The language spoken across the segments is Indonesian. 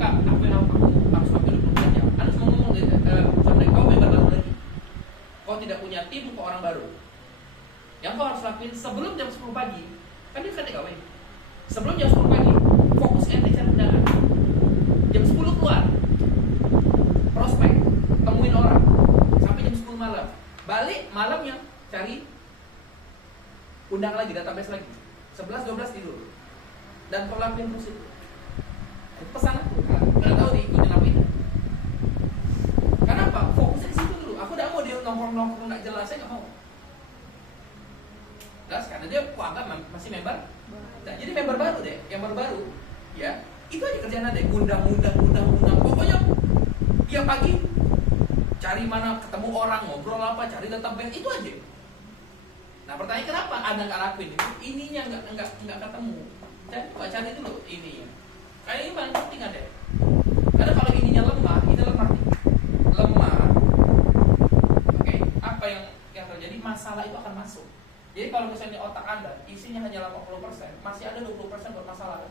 Kak, apa yang kamu harus pakai 24 jam? Harus ngomong sama mereka, kau member baru lagi. Kau tidak punya tim ke orang baru. Yang kau harus lakuin sebelum jam 10 pagi, kan dia kan TKW. Sebelum jam 10 pagi, fokus ente cari undangan. Jam 10 keluar, prospek, temuin orang sampai jam 10 malam. Balik malamnya cari undang lagi, database lagi. 11-12 tidur. Dan kau lakuin terus itu. Pesan aku, nggak tahu diikutin apa itu. Kenapa? Fokusnya di situ dulu. Aku nggak mau dia nongkrong-nongkrong nggak jelas, saya nggak mau. Jelas karena dia kuanggap masih member. Nah, jadi member baru deh, yang baru-baru, ya itu aja kerjaan deh, undang. Pokoknya tiap pagi cari mana ketemu orang, ngobrol apa, cari database itu aja. Nah pertanyaan kenapa Anda nggak lakuin itu? Ininya nggak ketemu. Cari dulu ininya. Kayak ini paling penting ada. Karena kalau ininya lemah, ini lemah. Oke, apa yang terjadi? Masalah itu akan masuk. Jadi kalau misalnya otak Anda isinya hanya 80%, masih ada 20% bermasalah.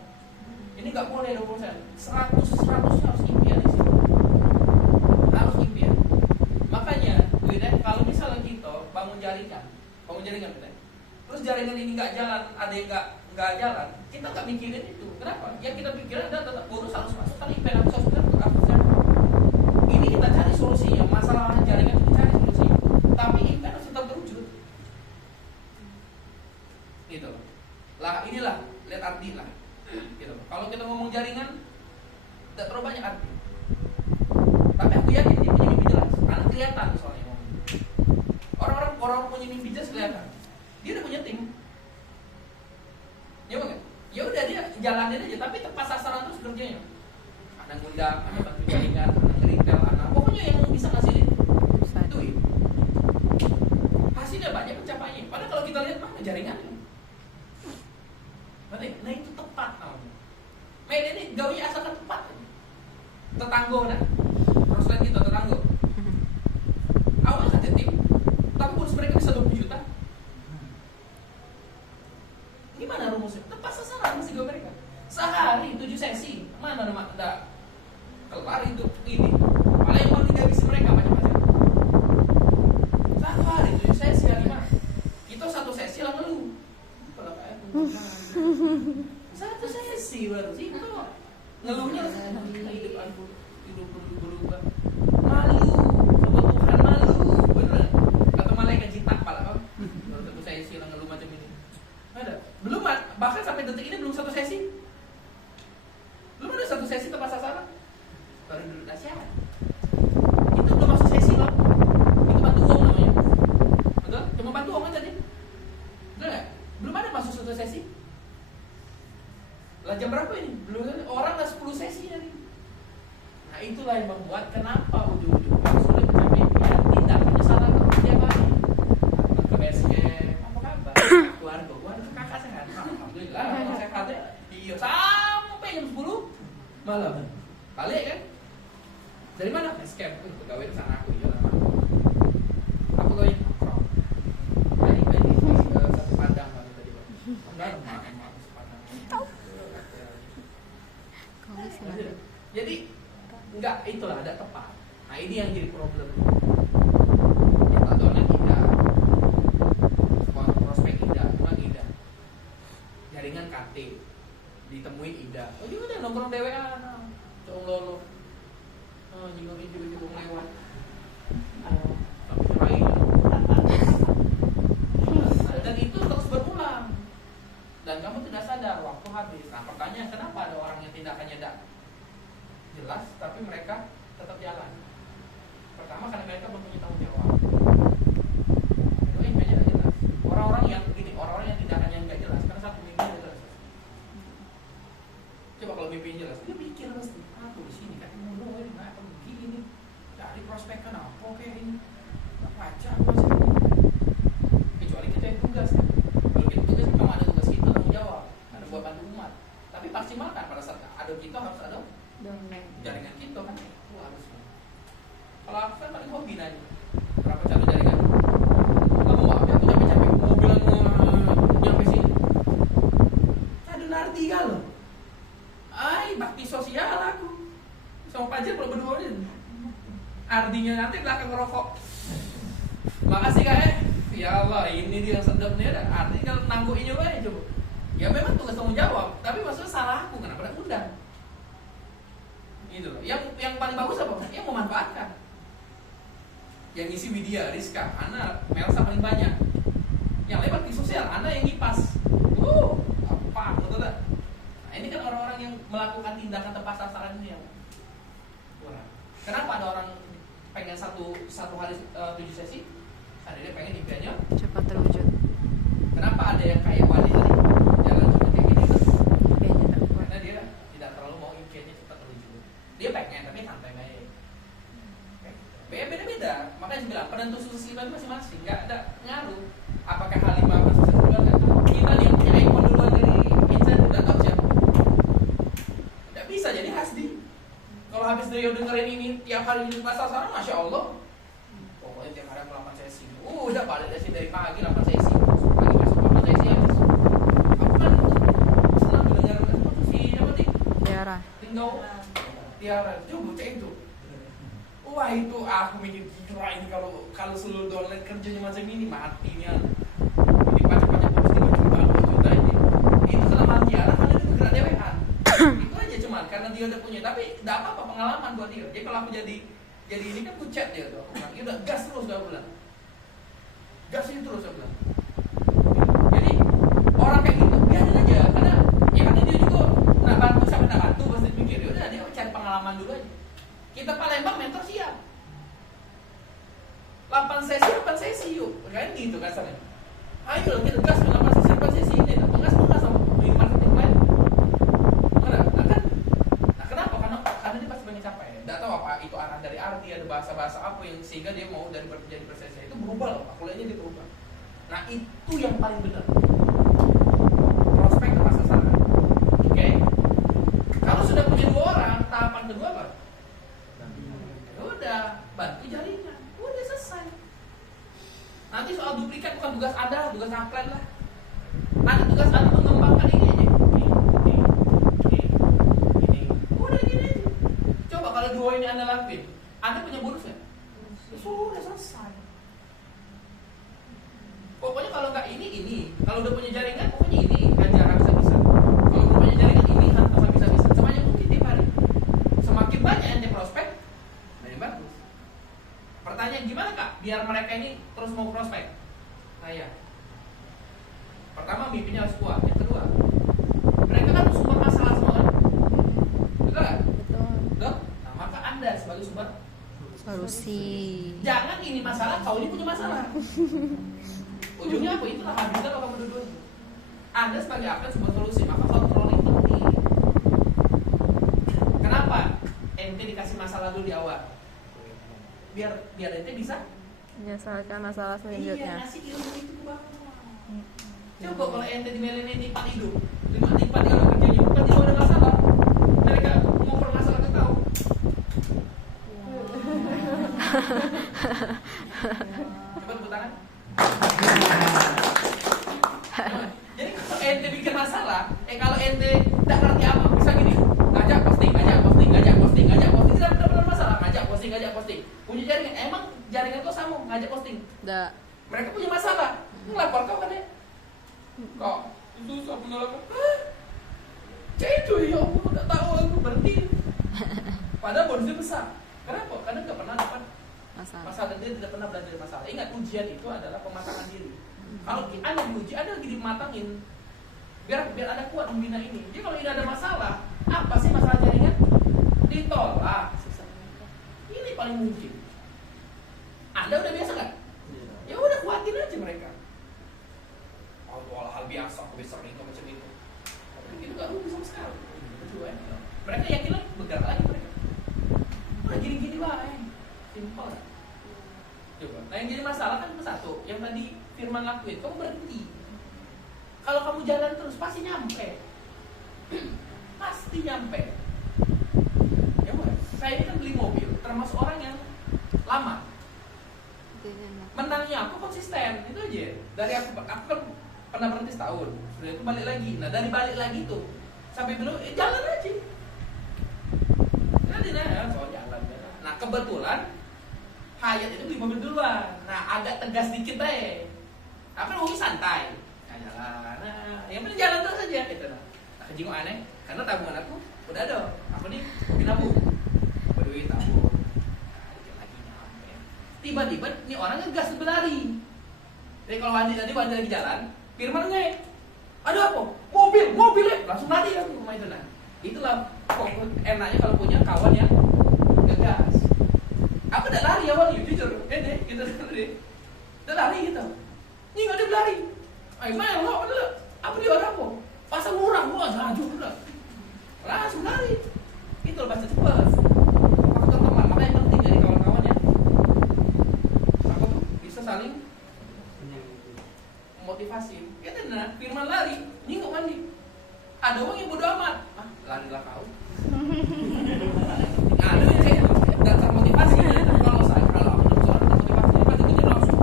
Ini nggak boleh 20%. 100-nya harus impian di sini. Harus impian. Makanya, kalau misalnya kita bangun jaringan kita. Terus jaringan ini nggak jalan, ada yang nggak jalan, kita nggak mikirin itu. Kenapa? Yang kita pikirin adalah tetap bonus harus masuk, kan impian harus masuk. Ini kita cari solusinya. Masalah jaringan kita cari solusinya. Tapi impian harus tetap terwujud. Gitu. Lah inilah lihat arti lah. Gitu. Kalau kita ngomong jaringan, tidak terlalu banyak arti. Tapi aku yakin dia punya mimpi jelas. Karena kelihatan soalnya. Orang punya mimpi jelas kelihatan. Dia udah punya tim. Ya bukan? Ya udah dia jalanin aja, tapi tepat sasaran terus kerjanya. Ada ngundang, ada bantu jaringan, ada ngeritel, ada pokoknya yang bisa ngasih duit. Hasilnya banyak pencapaiannya. Padahal kalau kita lihat mana jaringannya. Nah itu tepat namanya. Main ini gawanya asalkan tepat. Tetanggo dah. Terus lihat gitu tetanggo. Awalnya kan tim, tapi bonus mereka bisa 20 juta. Gimana rumusnya? Tepat sasaran masih gawe mereka. Sehari 7 sesi. Mana nama tidak kelar itu ini. Malah yang mau dihabisi mereka macam-macam. Satu hari 7 sesi hari mana? Kita satu sesi lah ngeluh. Kalau kayak satu sesi baru sih itu ngeluhnya hidup berubah. Malu, kebutuhan malu, bener. Atau malah yang cinta malah baru satu sesi lah ngeluh macam ini. Ada. Belum bahkan sampai detik ini belum satu sesi. Belum ada satu sesi tepat sasaran. Baru dulu nasihat. Itu belum masuk sesi loh. Itu bantu uang namanya. Betul? Cuma bantu uang aja nih. Betul nggak? Belum ada masuk satu sesi. Lah jam berapa ini? Belum ada. Orang nggak 10 sesi nih. Nah itulah yang membuat kenapa ujung-ujungnya sulit mencapai impian. Tidak penyesalan tiap hari. Ke basecamp. Apa kabar? Keluarga gua ada kakak sehat. Alhamdulillah. Kalau sehat ya. Iya sampai jam 10 malam. Balik kan? Dari mana? Basecamp. Pegawai di sana aku iya lama. Aku pegawai nongkrong. Ini satu padang kali tadi bang. Enggak rumah sepadang. Jadi enggak itulah ada tepat. Nah ini yang jadi problem. Yang tatonan tidak, prospek tidak, cuma tidak. Jaringan KT, ditemuin Ida. Oh dia udah nongkrong dewean, cowok lolo. Jinggung itu lewat. Tapi curain. Dan itu terus berulang. Dan kamu tidak sadar waktu habis. Nah pertanyaan kenapa ada orang yang tindakannya tidak jelas tapi mereka tetap jalan? Pertama karena mereka belum punya tanggung jawab. Kedua impiannya tidak jelas. Orang-orang yang tindakannya nggak jelas karena satu mimpi tidak jelas. Coba kalau mimpinya jelas, dia mikir pasti. Aku di sini kan mau ini nggak atau begini. Dari prospek kan apa kayak ini? Baca macam ini. Kecuali kita yang tugas kan. Kalau kita tugas memang ada tugas kita tanggung jawab, ada buat bantu umat. Tapi maksimalkan pada saat ada kita harus ada jaringan kita kan itu harus. Kalau aku kan paling hobi nanya berapa cara jaringan. Kamu apa? Aku capek-capek mobil nyampe sini. Ada narti kalau. Bakti sosial aku. sama Fajar kalau berdua ini. Ardinya nanti belakang ngerokok. Makasih kak ya Allah ini dia yang sedap nih ada. Ardi kalau nangguin juga ya coba. Ya memang tugas tanggung jawab, tapi maksudnya salah aku kenapa ada undang. Gitu loh. Yang paling bagus apa? Yang memanfaatkan. Yang ngisi Widya, Rizka, Ana, Melsa paling banyak. Yang lebar di sosial, Ana yang ngipas. Apa betul tak? Nah ini kan orang-orang yang melakukan tindakan tepat sasaran ini yang kurang. Kenapa ada orang pengen satu hari 7 sesi? Ada dia pengen impiannya cepat terwujud. Kenapa ada yang kayak Wali tadi jalan cepat kayak gini tuh? Impiannya tak kuat. Karena dia tidak terlalu mau impiannya cepat terwujud. Dia pengen tapi santai baik. Beda-beda. Makanya saya bilang penentu sukses kita masing-masing. Nggak ada ngaruh. Apakah Halimah sukses duluan? Nggak tahu. Kita nih yang punya iPhone duluan dari Insan udah tahu siapa? Nggak bisa jadi Hasdi. Kalau habis dia dengerin ini tiap hari di pasar sana, masya Allah. Pokoknya tiap hari 8 sesi. Udah balik dari pagi 8 sesi. Pagi masuk 8 sesi habis. Aku kan senang dengar si apa sih? Tiara. Tinggal Tiara. Coba cek itu. Wah itu aku mikir gila ini kalau seluruh downline kerjanya macam ini matinya. Ini pajak-pajak posting 2 juta ini. Itu kelemahan Tiara karena dia bergerak dewean. Itu aja cuman karena dia udah punya, tapi enggak apa-apa pengalaman buat dia. Jadi kalau aku jadi ini kan aku chat dia tuh, aku bilang, "Ya udah gas terus," aku bilang. Gas ini terus aku bilang. Jadi orang kayak gitu biarin aja karena dia juga nak bantu sampai nak bantu pasti mikir, ya udah dia cari pengalaman dulu aja. Kita Palembang mentor siap. 8 sesi yuk. Kan gitu kasarnya. Ayo kita gas 8 sesi ini. Pengas sama di marketing lain. Nah kenapa? Karena dia pasti banyak capek. Enggak tahu apa itu arah dari arti, ada bahasa-bahasa apa yang sehingga dia mau dari jadi persesi itu berubah loh. Aku lihatnya dia berubah. Nah itu yang paling benar. Prospek tepat sasaran. Oke? Kalau sudah punya 2 orang, tahapan kedua apa? Udah bantu jaringan, udah selesai. Nanti soal duplikat bukan tugas Anda, tugas Aplen lah. Nanti tugas Anda mengembangkan ini aja. Ini. Udah gini aja. Coba kalau 2 ini Anda lakuin, Anda punya bonus nggak? Sudah selesai. Pokoknya kalau nggak ini. Kalau udah punya jaringan, pokoknya ini. Ngajar bisa-bisa. Kalau belum punya jaringan, ini hantar bisa-bisa. Semuanya mungkin tiap hari. Semakin banyak ente prospek, bagus. Pertanyaan gimana kak? Biar mereka ini terus mau prospek. Pertama mimpinya harus kuat. Yang kedua, mereka kan sumber masalah semua kan? Betul kan? Betul. Nah maka Anda sebagai sumber Solusi. Jangan ini masalah, kau ini punya masalah. Ujungnya apa? Itulah habisnya kalau kamu duduk. Anda sebagai apa sumber solusi, maka controlling penting. Kenapa? Ente dikasih masalah dulu di awal. Biar ente bisa menyelesaikan masalah selanjutnya. Iya, ngasih ilmu itu ke bawah. Coba kalau ente dimelin lipat hidup, lipat kalau kerjanya, bukan tidak ada masalah. Mereka mau permasalah ke kau. Coba tepuk tangan. Jadi kalau ente bikin masalah, kalau ente tidak ngerti apa, bisa gini, ngajak posting, tidak benar masalah, ngajak posting. Punya jaringan, emang jaringan kau sama ngajak posting? Tidak. Mereka punya masalah, ngelapor kau kan ya? Kok susah menolak? Itu ya Allah, udah tahu aku berhenti. Padahal bonusnya besar. Kenapa? Karena nggak pernah dapat masalah, dia tidak pernah belajar masalah. Ingat ujian itu adalah pematangan diri. Kalau Anda diuji, Anda lagi dimatangin. Biar Anda kuat membina ini. Jadi kalau ini ada masalah, apa sih masalah jaringan? Ditolak. Ini paling mungkin. Anda udah biasa nggak? Ya udah kuatin aja mereka. Hal biasa, aku bisa sering macam itu. Tapi itu nggak rugi sama sekali. Mereka yakin lagi, bergerak lagi mereka. Gini-gini lah, simple. Coba. Nah yang jadi masalah kan satu, yang tadi Firman lakuin, kamu berhenti. Kalau kamu jalan terus pasti nyampe. Pasti nyampe. Ya bukan? Saya ini kan beli mobil, termasuk orang yang lama. Menangnya aku konsisten, itu aja. Dari aku kan pernah berhenti setahun, sudah itu balik lagi. Nah dari balik lagi tuh sampai dulu jalan aja. Jadi nah Nah kebetulan Hayat itu beli mobil duluan. Nah agak tegas dikit deh. Apa mobil santai. Nah jalan. Nah yang penting jalan terus aja gitu. Nah kejenguk aneh karena tabungan aku udah ada. Aku nih hobi nabung. Berduit tabung. Nah dikit lagi nyampe. Tiba-tiba nih orang ngegas berlari. Jadi kalau Wandi lagi jalan, Firman nge, ada apa? Mobil ya, langsung lari aku ke rumah itu. Nah, itulah enaknya kalau punya kawan yang ngegas. Aku udah lari awalnya, jujur, gitu deh, udah lari gitu. Ini nggak ada berlari. Ayo main lo, apa dia orang apa? Pasar murah, laju udah, langsung lari. Itu baca cepat. Faktor teman, makanya penting dari kawan-kawan ya. Aku tuh bisa saling motivasi. Kita nah, Firman lari, nyinggung mandi. Ada orang yang bodo amat. Ah, larilah kau. Nah, ada yang kayak enggak termotivasi. Kalau aku soal termotivasi, pasti kejar langsung.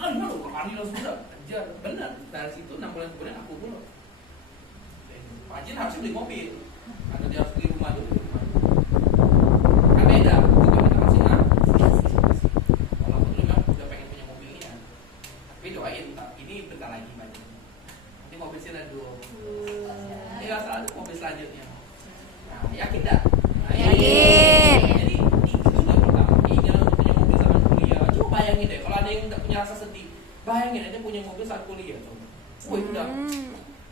Lari langsung udah kejar. Benar. Dari situ 6 bulan kemudian aku dulu. Fajin harusnya beli mobil. Karena dia harus beli rumah dulu. Kan beda. Bukan kita kasih kalau aku dulu udah pengen punya mobilnya. Tapi doain, ini bentar lagi banyak. Nanti mobil sini ada dua. Tinggal selalu mobil selanjutnya. Nah, yakin dah? Nah, Yakin. Jadi itu juga pertama. Jangan untuk punya mobil saat kuliah. Coba bayangin deh, kalau ada yang nggak punya rasa sedih, bayangin aja punya mobil saat kuliah. Wah itu udah.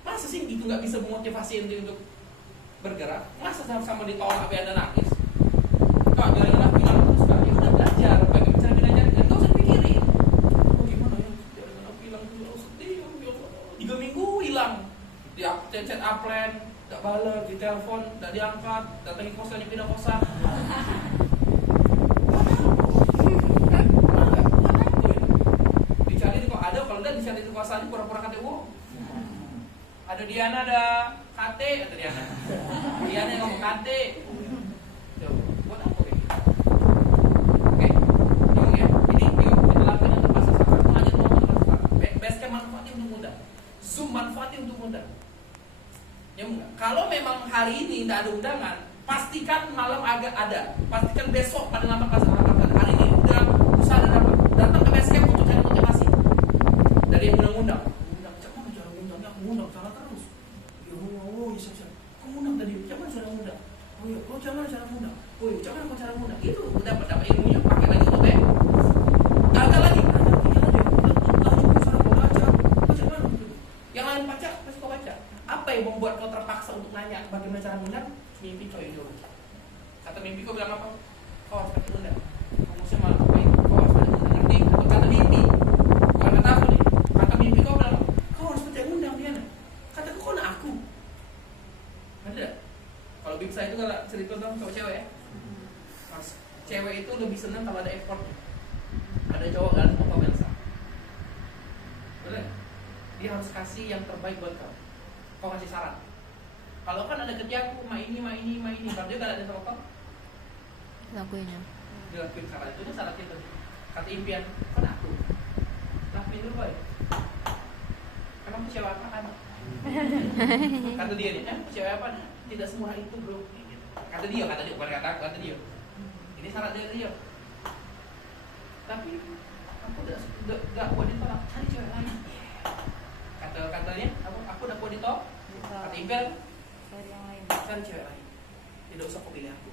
Masa sih itu nggak bisa memotivasi ente untuk bergerak? Masa sama ditolak sampai ada nangis? Kak, jalan-jalan bilang terus kak, ya udah belajar. Bagaimana cara belajar? Dan nggak usah dipikirin. Gimana ya? Jalan-jalan bilang tuh sedih, ya Allah. 3 minggu hilang. Dia chat upline, nggak bales, di telepon, nggak diangkat, datangi kosannya pindah kosan. Dicari kok ada, kalau udah dicari di kosannya pura-pura KTU. Ada Diana, ada KT, kata Diana. Diana yang ngomong KT. Tuh, buat apa kayak gitu? Oke, ngomong ya. Ini kita lakukan yang terpaksa sekarang. Aku aja ngomong terpaksa. Basecamp manfaatin untuk mudah. Zoom manfaatin untuk mudah. Ya enggak. Kalau memang hari ini tidak ada undangan, pastikan malam agak ada. Pastikan besok pada lambat kelas hari ini udah usaha ada dapat. Datang ke basecamp untuk cari motivasi. Dari yang undang-undang. Undang salah terus. Ya Allah, ya siap. Kamu undang tadi, jangan cara undang. Oh iya, kau jangan cara undang. Oh iya, jangan kau cara undang. Itu udah dapat ilmunya, pakai lagi untuk gagal lagi. Laju usaha kau baca mana gitu. Yang lain baca, pasti kau baca. Apa yang membuat kau terpaksa untuk nanya bagaimana cara undang? Mimpi kau itu. Kata mimpi kau bilang apa? Kau harus pakai undang. Kamu mesti malah apa itu? Kau harus pakai undang. Ngerti? Atau kata mimpi? Bukan kata aku nih. Kata mimpi kau bilang harus percaya undang dia. Kataku kau nak aku. Ada. Kalau bib saya itu kalau cerita tentang cowok cewek ya. Mas, cewek itu lebih senang kalau ada effort. Ada cowok kan apa bangsa. Boleh? Dia harus kasih yang terbaik buat kau. Kau kasih saran. Kalau kan ada kerja aku, ini. Kalau dia gak ada sama kau, Lakuinnya. dia lakuin saran itu saran itu. Kata impian, kan aku. Lakuin dulu boy. Emang siapa apaan? Kata dia nih, siapa apaan? Tidak semurah itu bro. Kata dia, bukan kata dia. Ini syarat dia. Tapi aku udah kuat ditolak, cari cewek lain. Katanya, aku udah kuat ditolak. Kata Impel, cari cewek lain. Tidak usah kau pilih aku.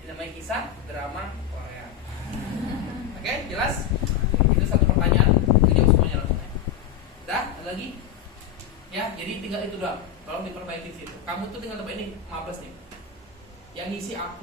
Ini namanya kisah drama Korea. Oke, jelas? Itu satu pertanyaan. Jawab semuanya langsung. Dah, ada lagi? Ya, jadi tinggal itu doang. Tolong diperbaiki situ. Kamu tuh tinggal tempat ini, mabes nih. Yang ngisi aku